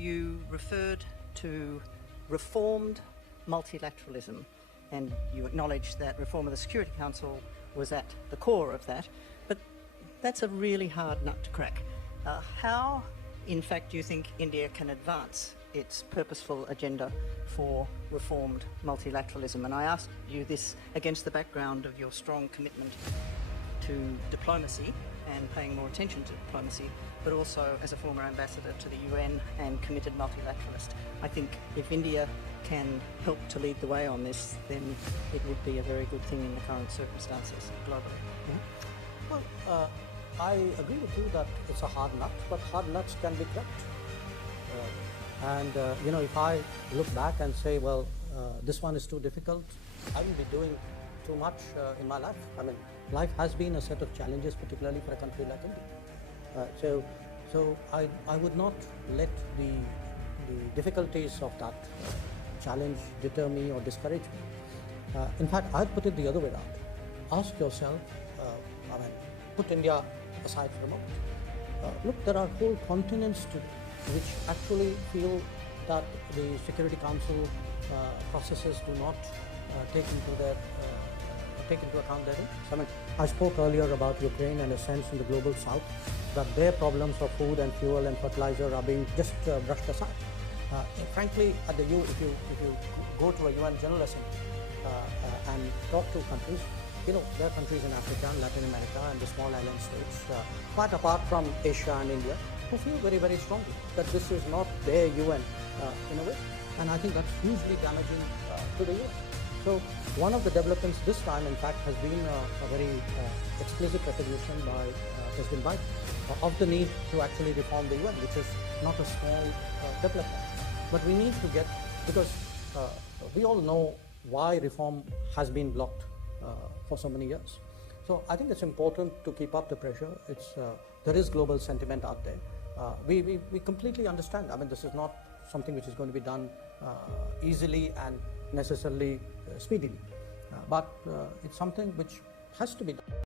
you referred to reformed multilateralism, and you acknowledged that reform of the Security Council was at the core of that, but that's a really hard nut to crack. How, in fact, do you think India can advance its purposeful agenda for reformed multilateralism? And I ask you this against the background of your strong commitment to diplomacy and paying more attention to diplomacy, but also as a former ambassador to the UN and committed multilateralist. I think if India can help to lead the way on this, then it would be a very good thing in the current circumstances globally. Mm-hmm. Well, I agree with you that it's a hard nut, but hard nuts can be cracked. If I look back and say, well, this one is too difficult, I will be doing too much in my life. I mean, life has been a set of challenges, particularly for a country like India. So I would not let the difficulties of that challenge deter me or discourage me. In fact, I'd put it the other way around. Ask yourself, put India aside for a moment. Look, there are whole continents which actually feel that the Security Council processes do not take into account their interests. I spoke earlier about Ukraine and a sense in the global south that their problems of food and fuel and fertilizer are being just brushed aside. Frankly, if you go to a UN General Assembly and talk to countries, there are countries in Africa and Latin America and the small island states, quite apart from Asia and India, who feel very, very strongly that this is not their UN in a way. And I think that's hugely damaging to the UN. So one of the developments this time, in fact, has been a very explicit recognition by President Biden of the need to actually reform the UN, which is not a small development. But we need to because we all know why reform has been blocked for so many years. So I think it's important to keep up the pressure. There is global sentiment out there. We completely understand. I mean, this is not something which is going to be done easily and necessarily speedily, but it's something which has to be done.